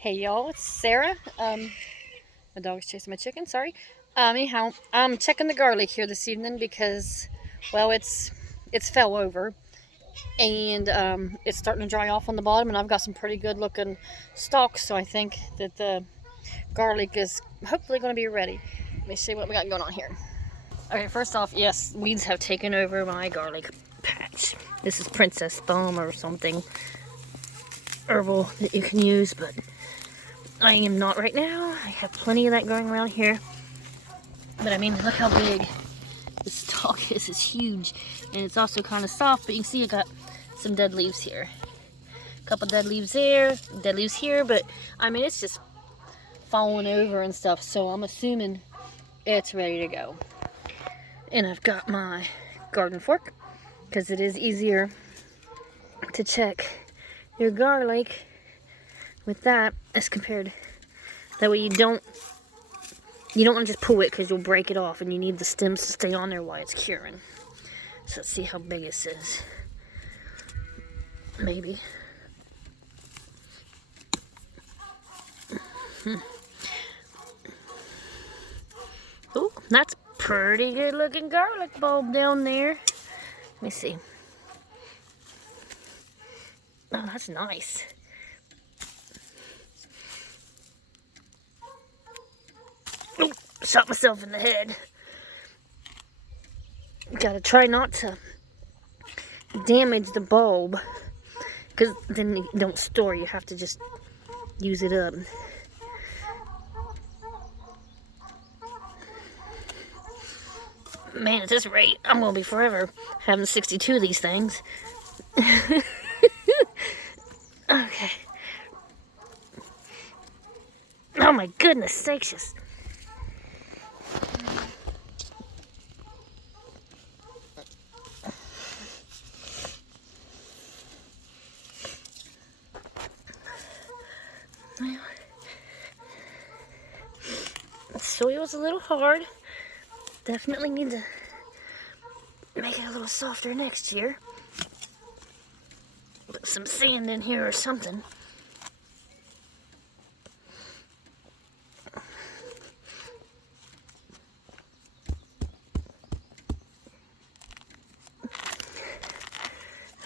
Hey y'all, it's Sarah. My dog's chasing my chicken, sorry. Anyhow, I'm checking the garlic here this evening because, well, it's fell over and it's starting to dry off on the bottom, and I've got some pretty good looking stalks, so I think that the garlic is hopefully going to be ready. Let me see what we got going on here. Okay, first off, yes, weeds have taken over my garlic patch. This is Princess Thumb or something herbal that you can use, but I am not right now. I have plenty of that growing around here. But I mean, look how big the stalk is. It's huge. And it's also kind of soft, but you can see it got some dead leaves here. A couple dead leaves there, dead leaves here, but I mean, it's just falling over and stuff. So I'm assuming it's ready to go. And I've got my garden fork because it is easier to check your garlic with that as compared. That way you don't want to just pull it because you'll break it off, and you need the stems to stay on there while it's curing. So let's see how big this is. Maybe. Oh, that's pretty good looking garlic bulb down there. Let me see. Oh, that's nice. Oh, shot myself in the head. Gotta try not to damage the bulb, because then you don't store. You have to just use it up. Man, at this rate, I'm gonna be forever having 62 of these things. Okay. Oh my goodness sakes. Soil's a little hard. Definitely need to make it a little softer next year. Put some sand in here or something.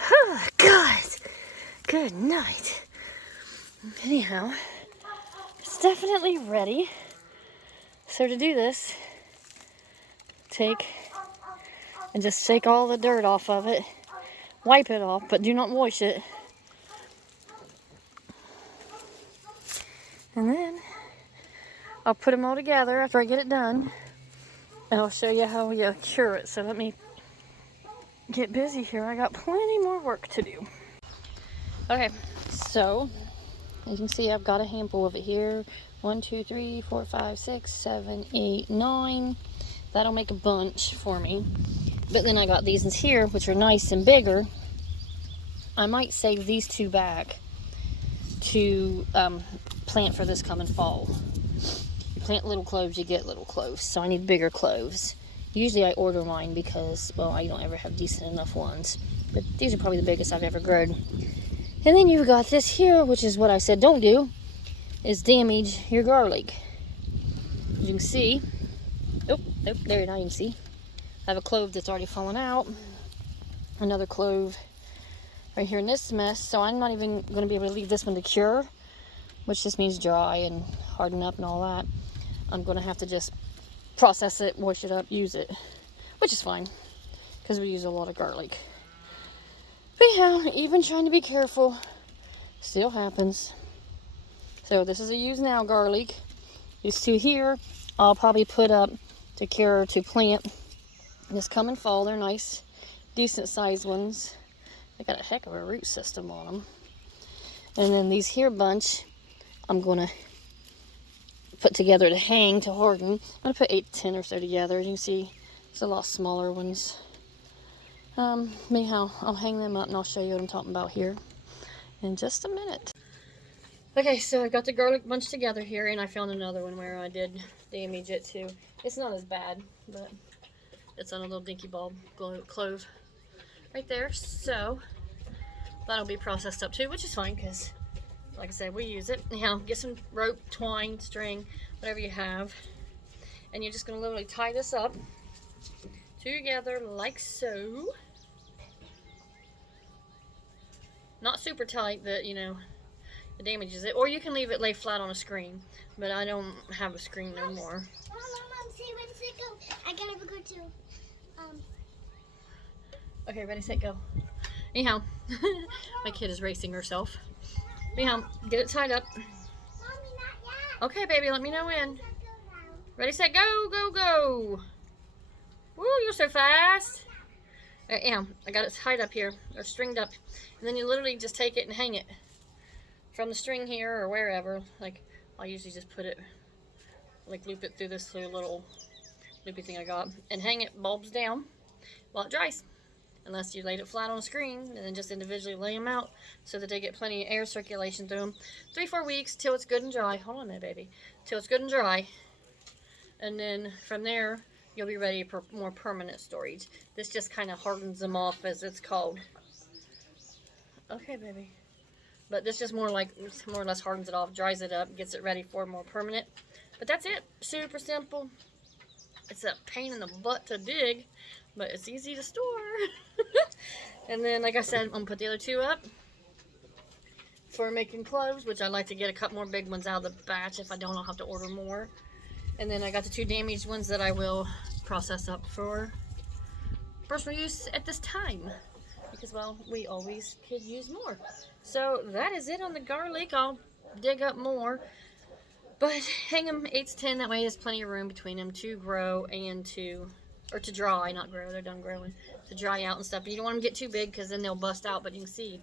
Oh, God. Good night. Anyhow, it's definitely ready. So to do this, take and just shake all the dirt off of it. Wipe it off, but do not wash it. And then I'll put them all together after I get it done, and I'll show you how you cure it. So let me get busy here. I got plenty more work to do. Okay, so you can see I've got a handful of it here. 1, 2, 3, 4, 5, 6, 7, 8, 9. That'll make a bunch for me. But then I got these ones here, which are nice and bigger. I might save these two back to plant for this coming fall. You plant little cloves, you get little cloves. So I need bigger cloves. Usually I order mine because, well, I don't ever have decent enough ones. But these are probably the biggest I've ever grown. And then you've got this here, which is what I said don't do, is damage your garlic. As you can see, oh, there now you can see. I have a clove that's already fallen out. Another clove right here in this mess. So I'm not even going to be able to leave this one to cure, which just means dry and harden up and all that. I'm going to have to just process it, wash it up, use it, which is fine because we use a lot of garlic. But yeah, even trying to be careful still happens. So this is a use now garlic. These two here, I'll probably put up to cure to plant this coming fall. They're nice, decent sized ones. They got a heck of a root system on them. And then these here bunch, I'm gonna put together to hang to harden. I'm gonna put 8 to 10 or so together. As you can see, there's a lot smaller ones. Anyhow, I'll hang them up and I'll show you what I'm talking about here in just a minute. Okay, so I got the garlic bunch together here, and I found another one where I did damage it too. It's not as bad, but it's on a little dinky bulb clove right there. So that'll be processed up too, which is fine because like I said, we use it. Now, get some rope, twine, string, whatever you have. And you're just going to literally tie this up together like so. Not super tight that, you know, it damages it. Or you can leave it lay flat on a screen. But I don't have a screen no more. Mom, see, where does it go? I gotta go too. Okay, ready, set, go. Anyhow, my kid is racing herself. Anyhow, get it tied up. Mommy, not yet. Okay, baby, let me know when. Ready, set, go, go, go. Woo, you're so fast. Yeah, I got it tied up here, or stringed up. And then you literally just take it and hang it from the string here or wherever. Like, I'll usually just put it, like loop it through this little loopy thing I got. And hang it bulbs down while it dries. Unless you laid it flat on a screen, and then just individually lay them out so that they get plenty of air circulation through them. 3-4 weeks till it's good and dry. Hold on a minute, baby. Till it's good and dry. And then from there, you'll be ready for more permanent storage. This just kind of hardens them off, as it's called. Okay, baby. But this just more or less hardens it off, dries it up, gets it ready for more permanent. But that's it. Super simple. It's a pain in the butt to dig, but it's easy to store. And then, like I said, I'm going to put the other two up for making cloves, which I'd like to get a couple more big ones out of the batch. If I don't, I'll have to order more. And then I got the 2 damaged ones that I will process up for personal use at this time. Because, well, we always could use more. So that is it on the garlic. I'll dig up more. But hang them 8 to 10. That way there's plenty of room between them to grow and to dry, not grow. They're done growing. To dry out and stuff. And you don't want them to get too big because then they'll bust out. But you can see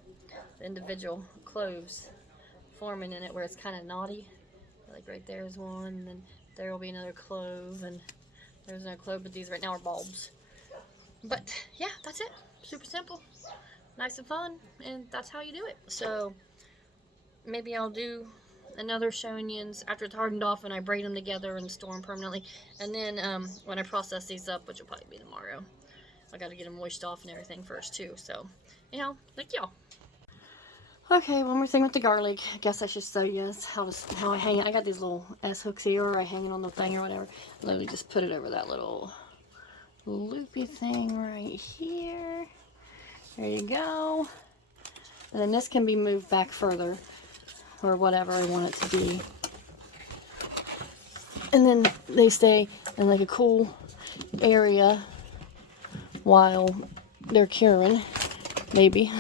the individual cloves forming in it where it's kind of knotty. Like right there is one. And then there will be another clove. And there's another clove. But these right now are bulbs. But yeah, that's it. Super simple. Nice and fun. And that's how you do it. So maybe I'll do another showing you after it's hardened off and I braid them together and store them permanently. And then when I process these up, which will probably be tomorrow, I got to get them moist off and everything first too. So, you know, thank y'all. Okay, one more thing with the garlic. I guess I should show you how I hang it. I got these little S hooks here, or I hang it on the thing or whatever. Literally just put it over that little loopy thing right here. There you go. And then this can be moved back further, or whatever I want it to be. And then they stay in like a cool area while they're curing, maybe.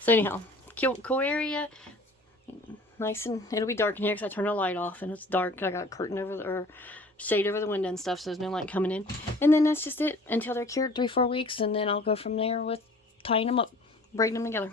So anyhow, cool area. Nice, and it'll be dark in here because I turned the light off and it's dark. I got curtain over or shade over the window and stuff, so there's no light coming in. And then that's just it until they're cured, 3-4 weeks, and then I'll go from there with tying them up, braiding them together.